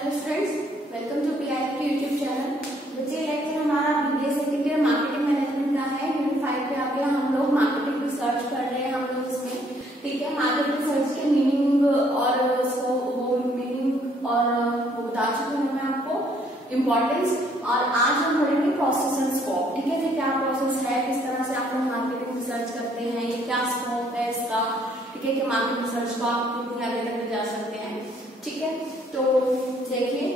Hello students, welcome to PIT YouTube channel. बच्चे lecture हमारा BBA second year marketing management का है। Unit 5 पे आके हम लोग मार्केटिंग रिसर्च कर रहे हैं। हम लोग इसमें ठीक है मार्केटिंग रिसर्च के मीनिंग और वो मीनिंग और वो बता चुकी हूँ मैं आपको इम्पोर्टेंस। और आज हम पढ़ेंगे प्रोसेस एंड स्कोप। ठीक है, क्या प्रोसेस है, किस तरह से आप लोग मार्केटिंग रिसर्च करते हैं, ये क्या स्कोप है इसका। ठीक है कि मार्केटिंग रिसर्च को आप कितनी आगे तक ले जा सकते हैं। ठीक है, तो देखिए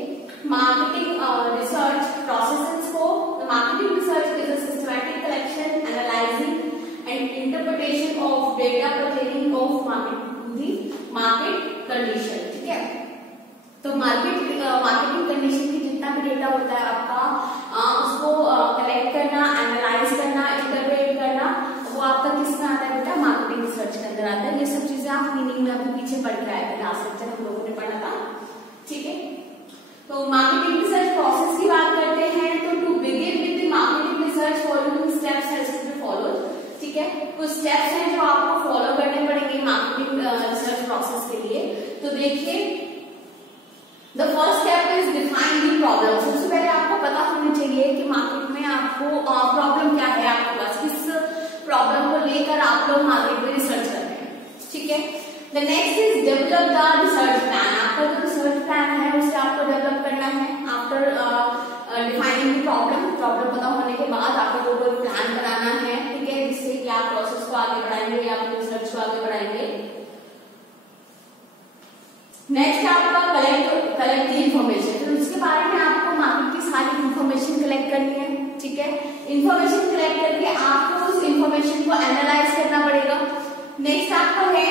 marketing research process and scope. Marketing research is a systematic collection, analyzing and interpretation of data pertaining of market to the market condition. ठीक है, तो मार्केटिंग कंडीशन की जितना भी डेटा होता है आपका उसको कलेक्ट करना, एनालाइज करना, इंटरप्रेट करना, वो आपका किसमें आता है बेटा, मार्केटिंग रिसर्च के अंदर आता है। ये सब चीजें आप मीनिंग में अभी पीछे पढ़ के आए थे, लास्ट लेक्चर हम लोगों ने पढ़ा था। ठीक है, तो मार्केटिंग रिसर्च प्रोसेस की बात करते हैं तो to begin with the marketing research following steps has to be followed. ठीक है, कुछ स्टेप्स हैं जो आपको फॉलो करने पड़ेंगे मार्केटिंग रिसर्च प्रोसेस के लिए। तो देखिए the first step is define the problem. सबसे पहले आपको पता होना चाहिए कि मार्केट में आपको प्रॉब्लम क्या है, आपके पास किस प्रॉब्लम को लेकर आप लोग मार्केट में रिसर्च कर रहे हैं। ठीक है, the next is develop the research plan. आपका जो रिसर्च प्लान है उसे आपको डेवलप करना है। आफ्टर डिफाइनिंग द प्रॉब्लम पता होने के बाद आपको कोई प्लान बनाना है। ठीक है, जिससे कि आप प्रोसेस को आगे बढ़ाएंगे या अपने रिसर्च को आगे बढ़ाएंगे। नेक्स्ट आपका कलेक्ट दी इंफॉर्मेशन। फिर उसके बारे में आपको मार्केट की सारी इंफॉर्मेशन कलेक्ट करनी है। ठीक है, इंफॉर्मेशन कलेक्ट करके आपको उस इंफॉर्मेशन को एनालाइज करना पड़ेगा। नेक्स्ट आपका है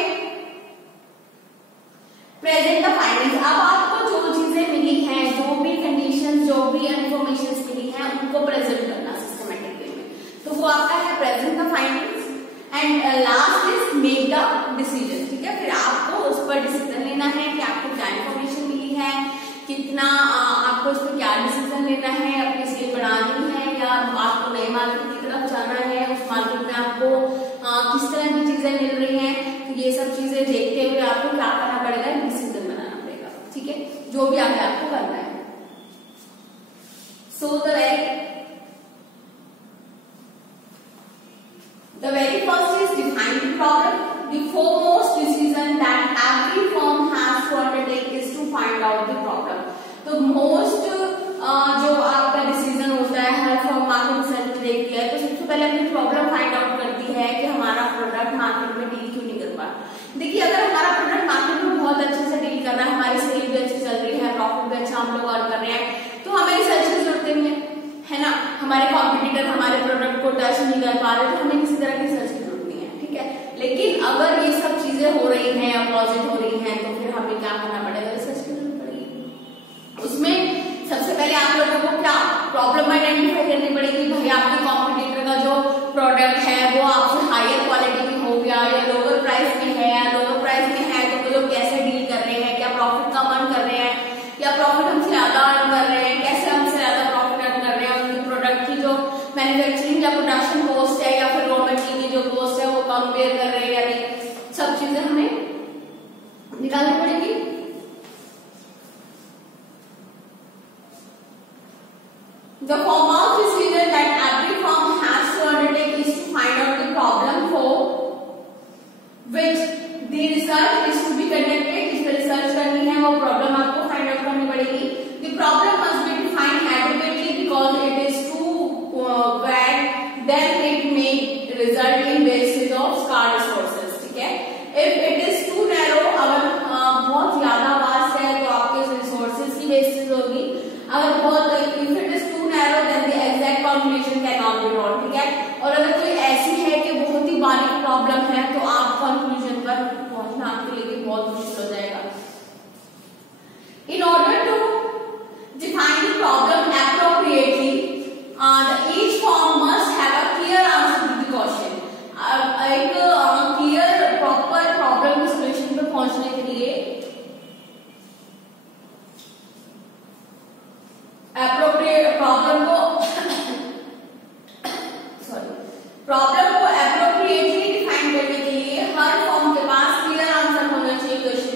प्रेजेंट द फाइंडिंग्स। अब आपको जो चीजें मिली हैं, जो भी कंडीशन, जो भी इंफॉर्मेशन मिली हैं, उनको प्रेजेंट करना सिस्टमैटिक वे में, तो वो आपका है present the findings. And last is make the decision. ठीक है, फिर आपको उस पर डिसीजन लेना है कि आपको क्या इन्फॉर्मेशन मिली है, कितना आपको उस पर क्या डिसीजन लेना है, अपनी सेल बढ़ानी है या आपको नए मार्केट की तरफ जाना है, उस मार्केट में आपको किस तरह की चीजें मिल रही हैं। तो ये सब चीजें देखते हुए आपको क्या करना पड़ेगा, डिसीजन बनाना पड़ेगा। ठीक है, जो भी आगे आपको करना है। सो the very first is define the problem. The foremost decision that every firm has to undertake is to find out the problem. तो मोस्ट जो आपका डिसीजन होता है, हर फर्म मार्केट रिसर्च देखती है तो सबसे पहले अपनी प्रॉब्लम फाइंड आउट करती है कि हमारा प्रोडक्ट मार्केट में डील क्यों नहीं कर पा रहा। देखिए अगर हमारा प्रोडक्ट मार्केट में बहुत अच्छे से डील कर रहा है, हमारी सेल भी अच्छी चल रही है, प्रॉफिट भी अच्छा हम लोग अर्न कर रहे हैं, तो हमें रिसर्च की जरूरत नहीं है ना। हमारे कॉम्पिटिटर हमारे प्रोडक्ट को टच नहीं कर पा रहे तो हमें किसी तरह की रिसर्च की जरूरत नहीं है। ठीक है, लेकिन अगर ये सब चीजें हो रही हैं, अपोजिट हो रही हैं, तो फिर हमें क्या करना पड़ेगा, रिसर्च की जरूरत पड़ेगी। उसमें सबसे पहले आप लोगों को क्या प्रॉब्लम आइडेंटिफाई करनी पड़ेगी। भाई आपके कॉम्पिटिटर का जो प्रोडक्ट है वो आपसे हायर क्वालिटी में हो गया या लोअर प्राइस में है, या लोअर प्राइस में है तो वो लोग कैसे डील कर रहे हैं, क्या प्रॉफिट कम अर्न कर रहे हैं या प्रॉफिट हमसे ज्यादा अर्न कर रहे हैं, कैसे हमसे ज्यादा प्रॉफिट अर्न कर रहे हैं, उनके प्रोडक्ट की जो मैन्युफैक्चरिंग या प्रोडक्शन कॉस्ट है या फिर रॉ मटेरियल की जो कॉस्ट है वो कंपेयर कर रहे हैं या नहीं, सब चीजें हमें निकालनी पड़ेगी। The foremost decision that every firm has to undertake is to find out the problem for which the research is to be conducted. जिस पर रिसर्च करनी है वो प्रॉब्लम आपको फाइंड आउट करनी पड़ेगी। The problem must be defined adequately because it is too vague, then it may result in wastage of scarce resources. ठीक है, if it is too narrow, अगर बहुत ज्यादा वास्ट है तो आपके रिसोर्सेज की वेस्टेज होगी। अगर बहुत if it is too narrow then the exact conclusion cannot be drawn. ठीक है, और अगर कोई ऐसी है कि बहुत ही बारीक प्रॉब्लम है तो आप कंक्लूजन पर पहुंचना आपके लिए बहुत मुश्किल हो जाएगा। In order to define the problem appropriately, each firm must have a clear answer to the question. एक क्लियर प्रॉपर प्रॉब्लम के सोल्यूशन पे पहुंचने के लिए एप्रोप्रिएट प्रॉब्लम को एप्रोप्रिएटली डिफाइन करने के लिए हर फॉर्म के पास क्लियर आंसर होना चाहिए क्वेश्चन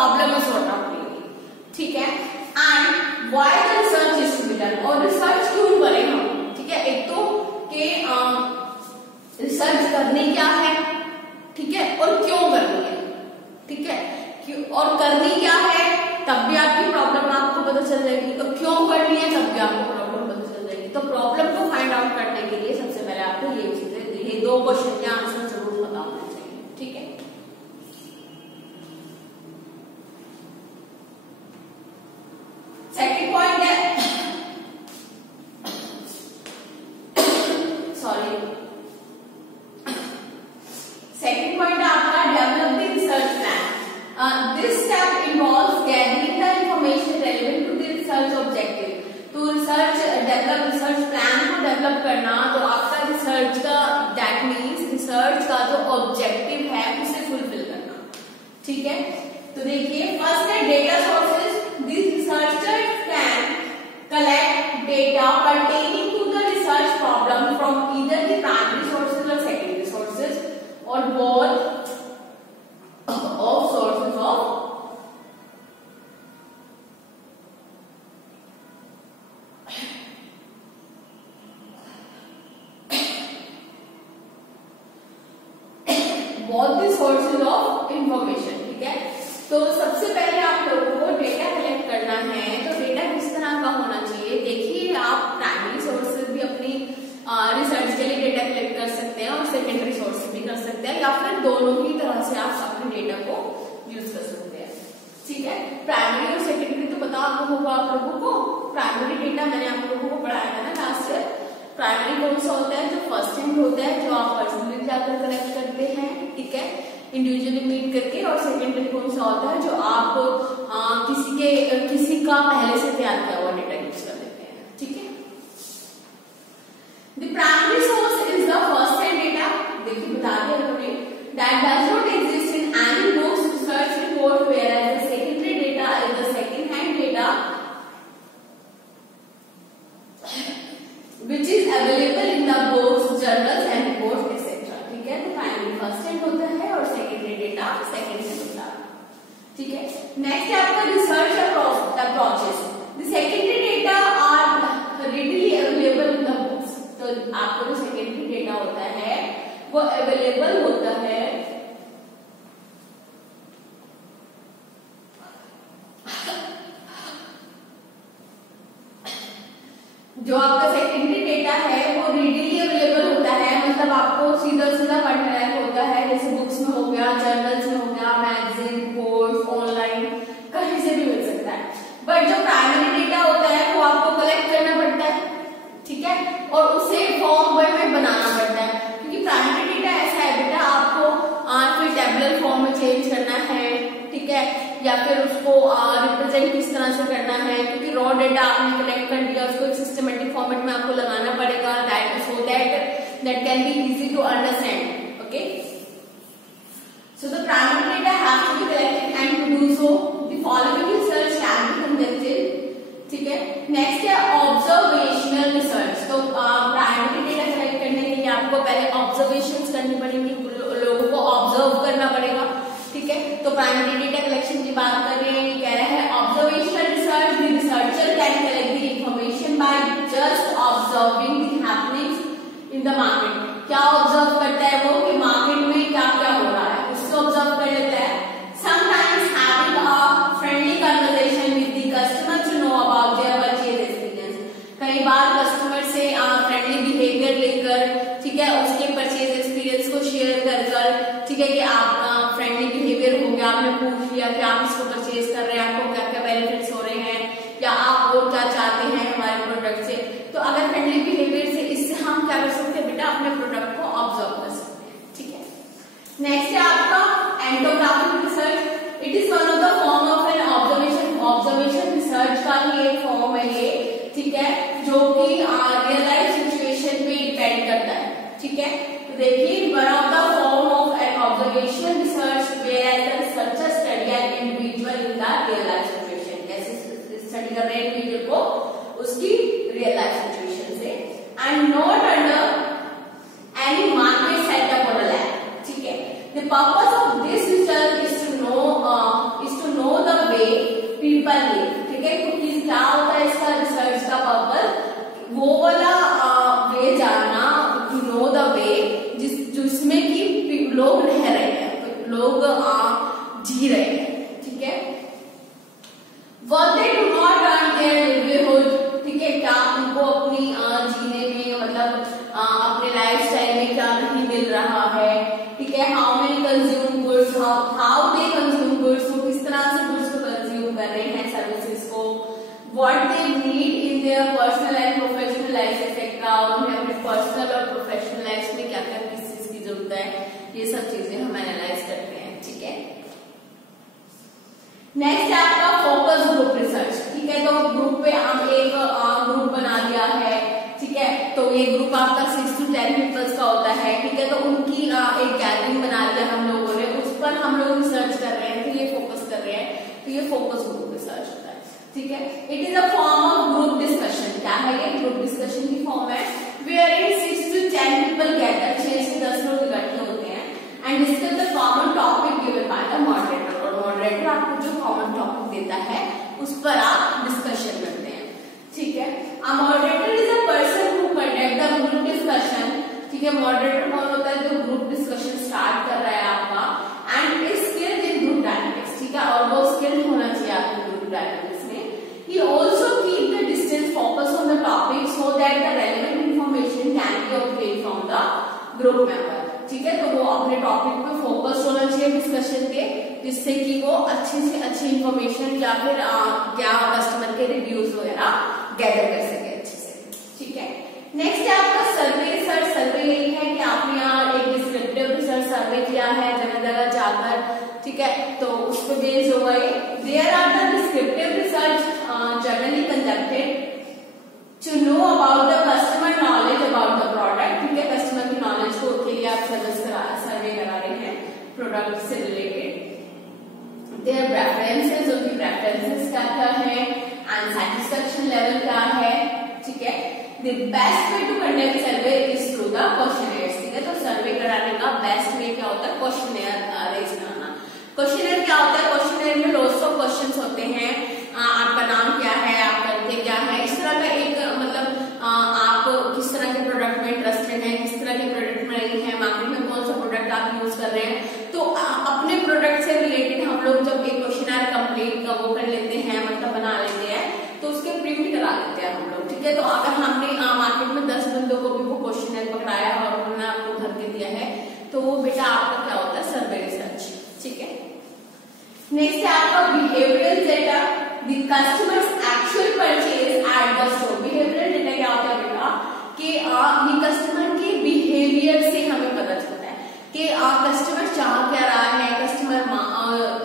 प्रॉब्लम में सॉर्ट आउट करेंगे, ठीक है। And why the research is to be done, और रिसर्च क्यों करें हम, ठीक है। एक तो कि रिसर्च करनी क्या है, ठीक है, और क्यों करनी है, ठीक है। क्यों और करनी क्या है तब भी आपकी प्रॉब्लम आपको पता चल जाएगी, तो क्यों करनी है तब भी आपको प्रॉब्लम पता चल जाएगी। तो प्रॉब्लम को फाइंड आउट करने के लिए सबसे पहले आपको ये चीजें, ये 2 क्वेश्चन के आंसर जरूर पता होना चाहिए, ठीक है। सेकंड पॉइंट है, सॉरी, सेकंड पॉइंट है आपका develop the research plan. This step involves gathering the information relevant to the research objective. तो रिसर्च प्लान को डेवलप करना, तो आपका रिसर्च का, दैट मीन्स रिसर्च का जो ऑब्जेक्टिव है उसे फुलफिल करना, ठीक है। तो देखिए फर्स्ट है data sources. This researcher can collect data pertaining to the research problem from either the primary sources or secondary sources or both of sources of information, ठीक है। तो सबसे पहले आप लोगों को डेटा कलेक्ट करना है, तो डेटा किस तरह का होना चाहिए। देखिए आप प्राइमरी सोर्स भी अपनी रिसर्च के लिए डेटा कलेक्ट कर सकते हैं और सेकेंडरी सोर्स भी कर सकते हैं, या फिर दोनों ही तरह से आप अपने डेटा को यूज कर सकते हैं, ठीक है। प्राइमरी और सेकेंडरी तो पता होगा आप लोगों को। प्राइमरी डेटा मैंने आप लोगों को पढ़ाया था ना लास्ट ईयर। प्राइमरी कौन सा होता है, जो फर्स्ट हैंड होता है, जो आप पर्सनली जाकर कलेक्ट करते हैं, ठीक है, इंडिविजुअली मीट करके। और सेकेंडरी कौन सा होता है, जो आप किसी का पहले से तैयार किया हुआ डेटा यूज कर लेते हैं, ठीक है। The primary source is the first hand data. देखिए बता दिया उन्होंने, that does not exist in any books, research report, whereas the secondary data is the second hand data which is available in the books, journals and reports etc. ठीक है। तो primary first hand होता है और secondary data second hand होता है, ठीक है। नेक्स्ट है आपका research approaches. The secondary data are readily available in the books। तो आपको जो सेकेंडरी डेटा होता है वो अवेलेबल होता है जो आपका सेकेंडरी डेटा है वो रीडली अवेलेबल होता है, मतलब आपको सीधा सीधा पढ़ने लायक होता है, जैसे बुक्स में हो गया, जर्नल्स में हो गया, मैगजीन, रिपोर्ट्स, ऑनलाइन, कहीं से भी मिल सकता है। बट जो प्राइमरी डेटा होता है वो आपको कलेक्ट करना पड़ता है, ठीक है, और उसे फॉर्म में बनाना पड़ता है, क्योंकि प्राइमरी डेटा ऐसा है बेटा, आपको फिर टेबुलर फॉर्म में चेंज करना है, ठीक है, या फिर उसको रिप्रेजेंट किस तरह से करना है, क्योंकि रॉ डेटा आपने कलेक्ट कर दिया, उसको एक सिस्टमेटिक फॉर्मेट में आपको लगाना पड़ेगा, so that can be easy to understand, okay. So the primary data have to be collected and to do so the following research can be conducted, ठीक है। नेक्स्ट है ऑब्जर्वेशनल रिसर्च। तो primary data collect करने के लिए आपको पहले observations करनी पड़ेंगी, लोगों को ऑब्जर्व करना पड़ेगा, ठीक है। तो प्राइमरी डेटा कलेक्शन की बात कर रहे हैं, कह रहा है observational research, the researcher can collect the information by just observing the happenings in the market. क्या ऑब्जर्व करता है वो, कि मार्केट में क्या क्या हो रहा है, उसको ऑब्जर्व कर लेता है। Sometimes having a friendly conversation with the customer to know about their purchase experience. कई बार कस्टमर से फ्रेंडली बिहेवियर लेकर, ठीक है, उसके परचेज एक्सपीरियंस को शेयर कर, ठीक है, कि आप फ्रेंडली बिहेवियर हो गया, आपने पूछ लिया कि आप इसको परचेज कर रहे हैं, आपको क्या क्या बेनिफिट्स हो रहे हैं, या आप और क्या चाहते हैं हमारे प्रोडक्ट से। तो अगर फ्रेंडली बिहेवियर से, इससे हम क्या कर सकते हैं बेटा, अपने प्रोडक्ट को ऑब्जर्व कर सकते हैं, ठीक है। नेक्स्ट है आपका ethnographic research. It is one of the form of an observation research का ही एक फॉर्म है ये, ठीक है, जो कि रियल लाइफ सिचुएशन पे डिपेंड करता है, ठीक है। तो देखिए one of the form of an observation research where the researcher study an individual in the real life situation. कैसे स्टडी कर रहे हैं इंडिविजुअल को, उसकी रियल लाइफ सिचुएशन से, and not under any market setup और लैब, ठीक है। The purpose of this research is to know their personal life, professional life etcetera, और उन्हें अपने पर्सनल और प्रोफेशनल लाइफ में क्या क्या किस चीज की जरूरत है, ये सब चीजें हम एनालाइज करते हैं। ठीक है, नेक्स्ट है आपका फोकस ग्रुप रिसर्च। ठीक है, तो ग्रुप पे हम एक ग्रुप बना दिया है। ठीक है, तो ये ग्रुप आपका 6 to 10 पीपल्स का होता है। ठीक है, तो उनकी एक गैदरिंग बना लिया हम लोगों ने, उस पर हम लोग रिसर्च कर रहे हैं, तो ये फोकस कर रहे हैं, तो ये फोकस ग्रुप रिसर्च होता है। ठीक है, it is a form of group discussion. क्या है ये? ग्रुप डिस्कशन की फॉर्म है, where in 6 to 10 people gather, 6 से 10 लोग इकट्ठे होते हैं and discuss the common topic given by the moderator, और मॉडरेटर आपको जो कॉमन टॉपिक देता है उस पर आप डिस्कशन करते हैं। ठीक है, a moderator is a person who conduct the group discussion. ठीक है, मॉडरेटर कौन होता है? जो ग्रुप डिस्कशन स्टार्ट कर रहा है आपका, and is skilled in group dynamics. ठीक है, और वो स्किल्ड होना चाहिए आपको ग्रुप डायनेमिक्स में। ही also keep the distance focus on the topic so that the relevant information can be obtained from the group member. ठीक है, तो वो अपने टॉपिक पे फोकस होना चाहिए डिस्कशन के, जिससे कि वो अच्छे से अच्छी इंफॉर्मेशन या फिर क्या कस्टमर के रिव्यूज वगैरह गैदर कर सके अच्छे से। ठीक है, नेक्स्ट है आपका सर्वे रिसर्च। सर्वे यही है कि आपने यहाँ एक डिस्क्रिप्टिव रिसर्च सर्वे किया है जगह जगह जाकर। ठीक है, तो उस पर बेस्ड होगा ये। There are the descriptive research generally conducted to know about the customer knowledge about the product। ठीक है, कस्टमर की नॉलेज को के लिए आप सर्वे करा रहे हैं प्रोडक्ट से रिलेटेड। देयर प्रेफरेंसेस, उनकी प्रेफरेंसेस क्या क्या है, एंड सेटिस्फेक्शन लेवल क्या है। ठीक है, the best way to conduct survey is through the questionnaire. ठीक है, तो सर्वे कराने का बेस्ट वे क्या होता है? क्वेश्चनेयर अरेंज कराना। क्वेश्चनेयर क्या होता है? क्वेश्चनेयर में लॉट्स ऑफ क्वेश्चंस होते हैं, आपका नाम क्या है, आप करते क्या है, इस तरह का एक मतलब आप किस तरह के प्रोडक्ट में इंटरेस्टेड हैं, किस तरह के प्रोडक्ट में नहीं है, मार्केट में कौन सा प्रोडक्ट आप यूज कर रहे हैं। तो अपने प्रोडक्ट से रिलेटेड हम लोग जब एक क्वेश्चनर कंप्लीट का वो कर लेते हैं, मतलब बना लेते हैं, तो उसके प्रिंट करा लेते हैं हम लोग। ठीक है, तो अगर हमने मार्केट में 10 बंदों को भी वो क्वेश्चनर पकड़ाया और उन्होंने आपको भर के दिया है, तो वो बेटा आपका क्या होता है? सर्वे रिसर्च। ठीक है, नेक्स्ट है आपका behavioural data. The customers actual purchase at the store। Behavioural data क्या होता है बेटा? कि ये कस्टमर के बिहेवियर से हमें पता चलता है कि कस्टमर चाह क्या रहा है, कस्टमर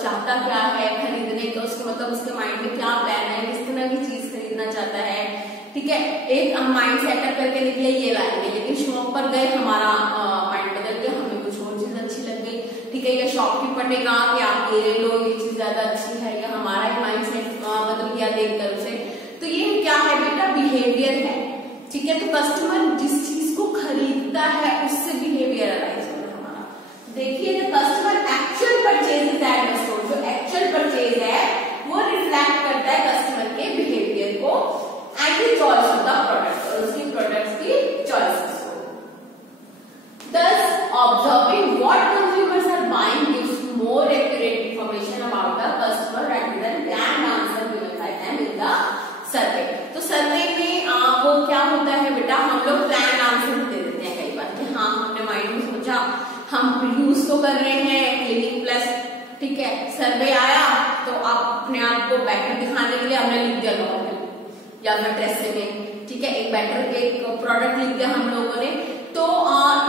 चाहता क्या है खरीदने का, उसके मतलब उसके माइंड में क्या प्लान है, किस तरह की चीज खरीदना चाहता है। ठीक है, एक हम माइंड सेटअप करके निकले ये लाएंगे, लेकिन शॉप पर गए हमारा माइंड बदल गया, हमें कुछ और चीज अच्छी लग गई। ठीक है, या शॉपकीपर ने कहा कि आप ये ले लो, ये चीज ज्यादा अच्छी है, या हमारा ही माइंड सेट बदल गया देखकर उसे। तो ये क्या है बेटा? बिहेवियर है। ठीक है, तो कस्टमर जिस चीज को खरीदता है उससे बिहेवियर अराइज होता है हमारा। देखिए, the customer actual purchase at the store. जो एक्चुअल परचेज है वो रिफ्लेक्ट करता है कस्टमर के बिहेवियर को and the choice of the product, और उसकी प्रोडक्ट्स की चॉइसेस को। Thus, observing what consumers are buying gives more accurate information about the customer rather than planned answer given by them in the survey। तो सर्वे में वो क्या होता है बेटा? हम लोग प्लान आंसर दे देते हैं कई बार कि हाँ हमने माइंड में सोचा, हम यूज तो कर रहे हैं क्लीनिंग प्लस। ठीक है, सर्वे आया तो आप अपने आप को बेटर दिखाने के लिए हमने लिख दिया नॉर्मल या फिर ड्रेसिंग। ठीक है, एक बेटर एक प्रोडक्ट लिख दिया हम लोगों ने। तो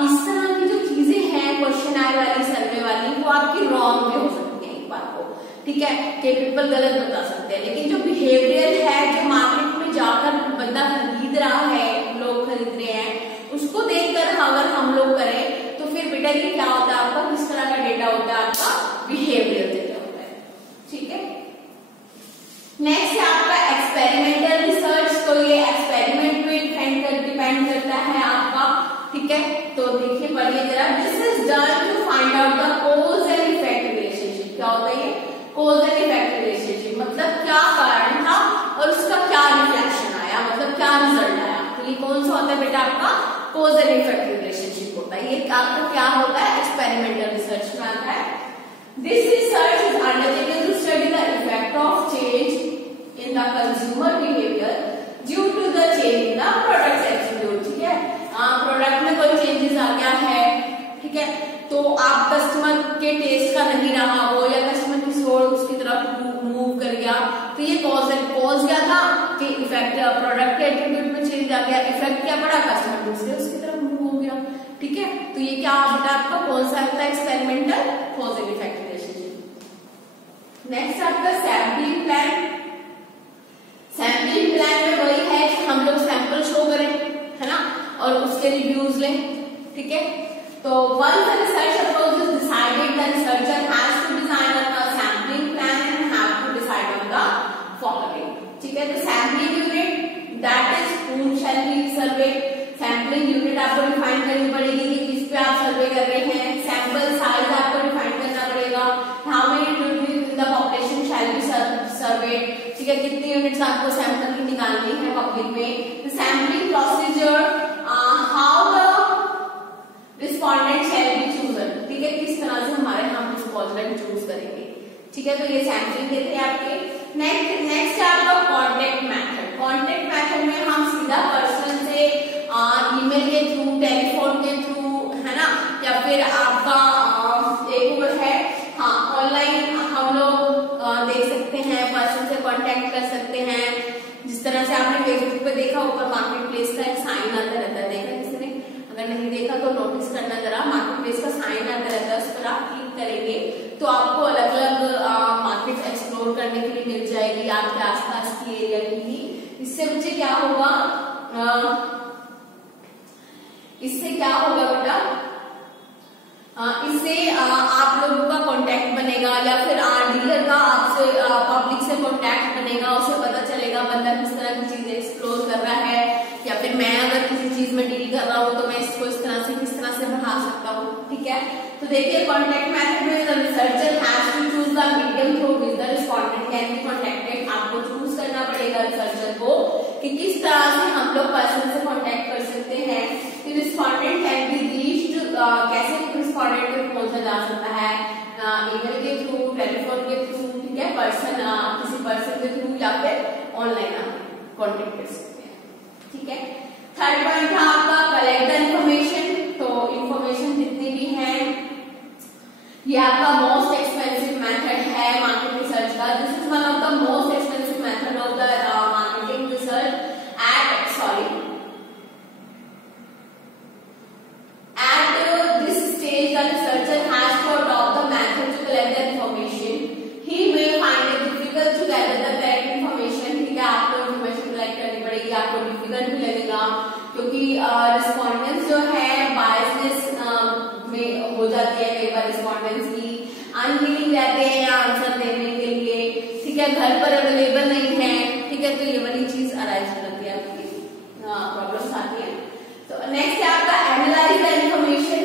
इस तरह की जो चीजें हैं क्वेश्चनर वाली, सर्वे वाली, वो आपकी रॉन्ग में हो सकती है एक बार को। ठीक है, कि पीपल गलत बता सकते हैं, लेकिन जो बिहेवियर है, जो मार्केट में जाकर बंदा खरीद रहा है, लोग खरीद रहे हैं, उसको देखकर अगर हम लोग करें तो फिर बेटा ये क्या होता है आपका? किस तरह का डेटा होता है आपका? बिहेवियर डेटा होता है। ठीक है, नेक्स्ट है आपका एक्सपेरिमेंटल रिसर्च। तो ये एक्सपेरिमेंट पे डिपेंड करता है आपका। ठीक है, तो देखिए पढ़िए जरा। This is done to find out the cause and effect relationship. क्या होता है ये? कॉज एंड इफेक्ट रिलेशनशिप, मतलब क्या कारण था और उसका क्या रिफ्लेक्शन आया, मतलब क्या रिजल्ट आया। तो ये कौन सा होता है बेटा? आपका कॉज एंड इफेक्ट रिलेशनशिप होता है। ये आपका क्या होता है? एक्सपेरिमेंटल रिसर्च में आता है। This research is undertaken to study the effect of change in the consumer behavior due to the change in the product attribute। ठीक है, प्रोडक्ट में कोई चेंजेस आ गया है। ठीक है, तो आप कस्टमर के टेस्ट का नहीं रहा वो, या कस्टमर की सोच उसकी तरफ मूव कर गया, तो ये कॉज क्या था कि इफेक्ट प्रोडक्ट के एट्रीब्यूट में चेंज आ गया, इफेक्ट क्या पड़ा, कस्टमर दूसरे उसकी तरफ मूव हो गया। ठीक है, तो ये क्या बेटा आपका कौन सा होता है experimental cause and effect relationship. Next आपका सैम्पलिंग प्लान। सैम्पलिंग प्लान में वही है कि हम लोग सैंपल शो करें, है ना, और उसके रिव्यूज लें। ठीक है, तो once the research approach is decided, the researcher has to design a sampling plan and have to decide on the following. ठीक है, तो sampling unit that is whom shall be surveyed. Sampling unit आपको define करनी पड़ेगी कि किस पे आप सर्वे कर रहे हैं। सैंपल साइज आपको डिफाइन करना पड़ेगा। How many individuals in the population shall be served. ठीक है, कितनी यूनिट्स आपको सैंपल की निकालनी है पब्लिक में। The sampling procedure, how the respondent shall be chosen. ठीक है, किस तरह से हमारे हम रिस्पोंडेंट चूज करेंगे। ठीक है, तो ये सैम्पलिंग के थे आपके। नेक्स्ट है आपका कॉन्टेक्ट मेथड। कॉन्टेक्ट मेथड में हम सीधा पर्सन से ईमेल के थ्रू, टेलीफोन के थ्रू, है ना, या फिर आपका एक और है हाँ ऑनलाइन हम लोग देख सकते हैं, पर्सन से कांटेक्ट कर सकते हैं। जिस तरह से आपने फेसबुक पे देखा ऊपर मार्केट प्लेस का एक साइन आता रहता है, देखा किसी ने? अगर नहीं देखा तो नोटिस करना जरा, मार्केट प्लेस का साइन आता रहता है, उस पर आप क्लिक करेंगे तो आपको अलग अलग मार्केट एक्सप्लोर करने के लिए मिल जाएगी आपके आसपास की एरिया की ही। इससे बच्चे क्या होगा, इससे क्या होगा बेटा, इससे आप लोगों का कांटेक्ट बनेगा या फिर डीलर का आपसे पब्लिक से कांटेक्ट बनेगा। उसे पता चलेगा बंदा किस तरह की चीजें एक्सप्लोर कर रहा है, या फिर मैं अगर किसी चीज में डील कर रहा हूँ तो मैं इसको इस तरह से किस तरह से बढ़ा सकता हूँ। ठीक है, तो देखिए कांटेक्ट मेथड में the researcher has to choose the medium through which the respondent can be contacted. आपको चूज करना पड़ेगा रिसर्चर को कि किस तरह से हम लोग पर्सन से कांटेक्ट कर सकते हैं। रिस्पोंडेंट कैन बी रीच्ड, कैसे रिस्पोंडेंट तक पहुंचा जा सकता है, ईमेल के थ्रू, टेलीफोन के थ्रू, ठीक है, पर्सन किसी पर्सन के थ्रू या फिर ऑनलाइन आप कांटेक्ट कर सकते हैं। ठीक है, थर्ड पॉइंट था आपका कलेक्ट द इंफॉर्मेशन। तो इंफॉर्मेशन जितनी भी है, ये आपका मोस्ट एक्सपेंसिव मेथड है मार्केट रिसर्च का। This is one of the most expensive method of the marketing research the researcher has to adopt the method to collect the information. He may find it difficult to gather the correct information. ठीक है, आपको information collect करनी पड़ेगी, आपको difficult भी लगेगा क्योंकि रिस्पॉन्डेंस जो है बायसनेस में हो जाती है कई बार, रिस्पॉन्डेंस की अनविलिंग रहते हैं आंसर देने के लिए। ठीक है, घर पर अवेलेबल नहीं है। ठीक है, तो ये वाली चीज अराइज हो जाती है, आपकी प्रॉब्लम्स आती है। तो नेक्स्ट है आपका एनालाइज द इंफॉर्मेशन।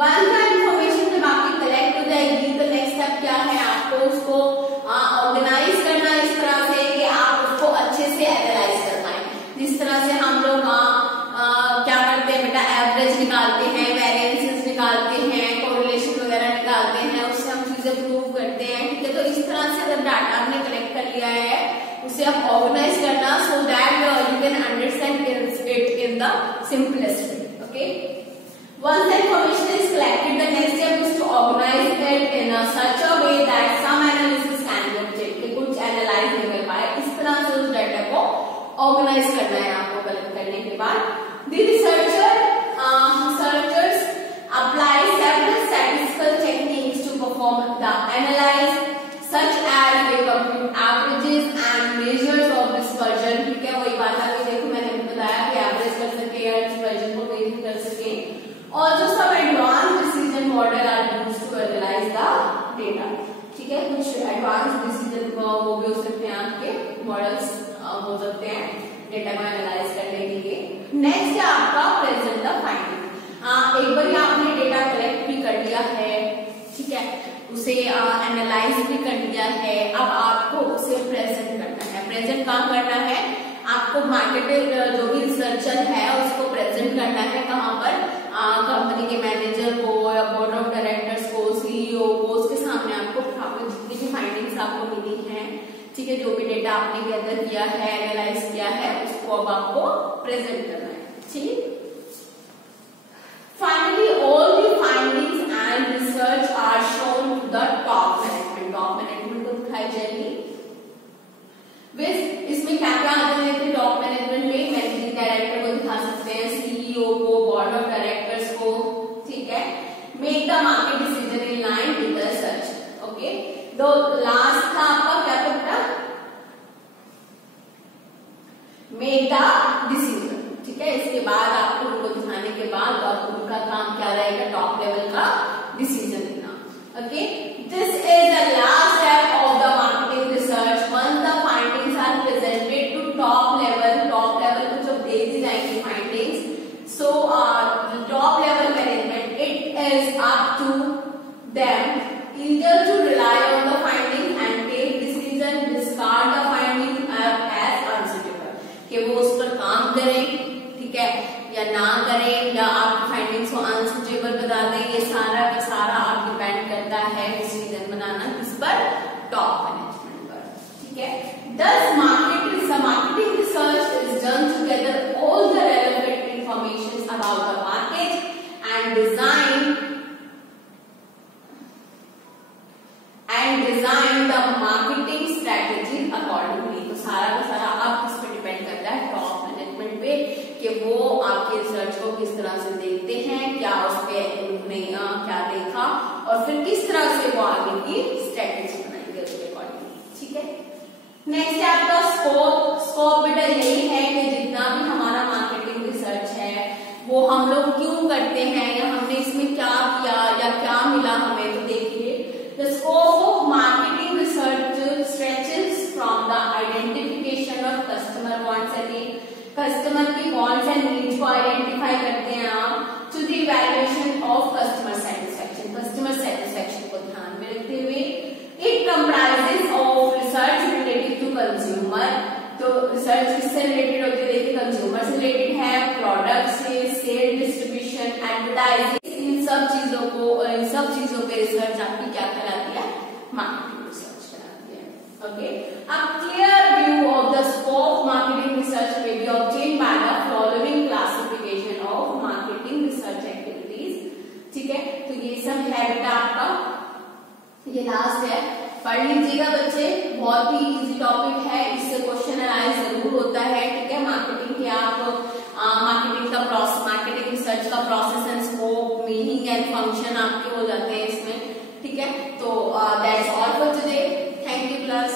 वन का इन्फॉर्मेशन जब आपकी कलेक्ट हो जाएगी तो नेक्स्ट स्टेप क्या है, आपको उसको ऑर्गेनाइज करना इस तरह से कि आप उसको अच्छे से एनालाइज कर पाए। जिस तरह से हम लोग क्या करते हैं बेटा, एवरेज निकालते हैं, वेरिएंसेस निकालते हैं, कोरिलेशन वगैरह निकालते हैं, उससे हम चीजें प्रूव करते हैं। ठीक है, तो इस तरह से जब डाटा आपने कलेक्ट कर लिया है उसे आप ऑर्गेनाइज करना so that you can understand it in the simplest way. Okay, once the information is collected, the next step is to organize it in such a way that some analysis can be obtained। कि कुछ analyse नहीं कर पाए, इस तरह से उस data को ऑर्गेनाइज करना है आपको कलेक्ट करने के बाद। The researchers apply several statistical techniques to perform the analysis, such as they compute averages and measures of dispersion। ठीक है, वही बात है, देखो मैंने बताया कि एवरेज कर सके या डिस्पर्जन को मेजर कर सके। Also some advanced decision model are used to analyze the data। ठीक है, कुछ एडवांस डिसीजन वो भी हो सकते हैं, आपके मॉडल्स हो सकते हैं डेटा को एनालाइज करने के लिए। नेक्स्ट है आपका प्रेजेंट द फाइंडिंग। एक बार आपने डेटा कलेक्ट भी कर लिया है, ठीक है, उसे एनालाइज भी कर लिया है, अब आपको उसे प्रेजेंट करना है। प्रेजेंट कहाँ करना है, आपको मार्केट जो भी रिसर्चर है उसको प्रेजेंट करना है, कहाँ पर, कंपनी के मैनेजर को या बोर्ड ऑफ डायरेक्टर्स को, सीईओ को, उसके सामने आपको जितनी भी फाइंडिंग्स आपको मिली हैं, ठीक है, जो भी डेटा आपने गैदर किया है, एनालाइज किया है, उसको अब आपको प्रेजेंट करना है। ठीक, finally all the findings and research are shown to the top management. Top management को दिखाई जाएगी। क्या आता है टॉप मैनेजमेंट में मैनेजिंग डायरेक्टर को दिखा सकते हैं, सीईओ को, बोर्ड ऑफ डायरेक्टर्स को, ठीक है। Make the market decision in line with the search, okay. तो लास्ट था आपका क्या था, मेक द डिसीजन, ठीक है। इसके बाद आपको उनको दिखाने के बाद और उनका काम क्या रहेगा, टॉप लेवल का डिसीजन लेना, okay. This is the last step of the marketing research. Once the findings are presented to top level को जब दे दी जाएंगी findings, so top level management it is up to them either to rely on the finding and take decision, discard the finding as unsuitable, कि वो उस पर काम करें, ठीक है, या ना करें, या आपकी फाइंडिंग्स को अनसुटेबल बता दें। ये सारा का सारा आप डिपेंड करता है डिसीजन बनाना किस पर, टॉप मैनेजमेंट पर, ठीक है। Thus marketing research is done to gather all the relevant information about the market and design the marketing strategy accordingly। तो सारा का सारा आप किस पे डिपेंड करता है, टॉप मैनेजमेंट पे, कि वो आपके रिसर्च को किस तरह से देखते हैं, क्या उस पे उन्होंने क्या देखा और फिर किस तरह से वो आगे की स्ट्रेटेजी बनाएंगे उसके अकॉर्डिंग, ठीक है। नेक्स्ट है आपका स्कोप बेटा यही है कि जितना भी हमारा मार्केटिंग रिसर्च है वो हम लोग क्यों करते हैं, या हमने इसमें क्या किया या क्या मिला हमें। तो देखिए, the scope of marketing research stretches from the identification of customer wants and needs, customer की wants and needs को आइडेंटिफाई करते हैं आप, to the evaluation of customer satisfaction को ध्यान में रखते हुए it comprises of research related to consumer। तो रिसर्च किससे रिलेटेड होती है, देखिए कंज्यूमर से रिलेटेड है, प्रोडक्ट से, सेल, डिस्ट्रीब्यूशन, एडवर्टाइजिंग, इन सब चीजों पे रिसर्च आपकी क्या कहलाती है, मार्केटिंग रिसर्च कहलाती है, okay. A clear view of the scope marketing research में be obtain by the following classification of marketing research activities, ठीक है। तो ये सब है बेटा आपका, ये लास्ट है, पढ़ लीजिएगा बच्चे, बहुत ही इजी टॉपिक है, इससे क्वेश्चन एनालाइज जरूर होता है, ठीक है। मार्केटिंग के आप मार्केटिंग रिसर्च का process and scope, meaning and function आपके हो जाते हैं इसमें, ठीक है। तो that's all for today, thank you plus.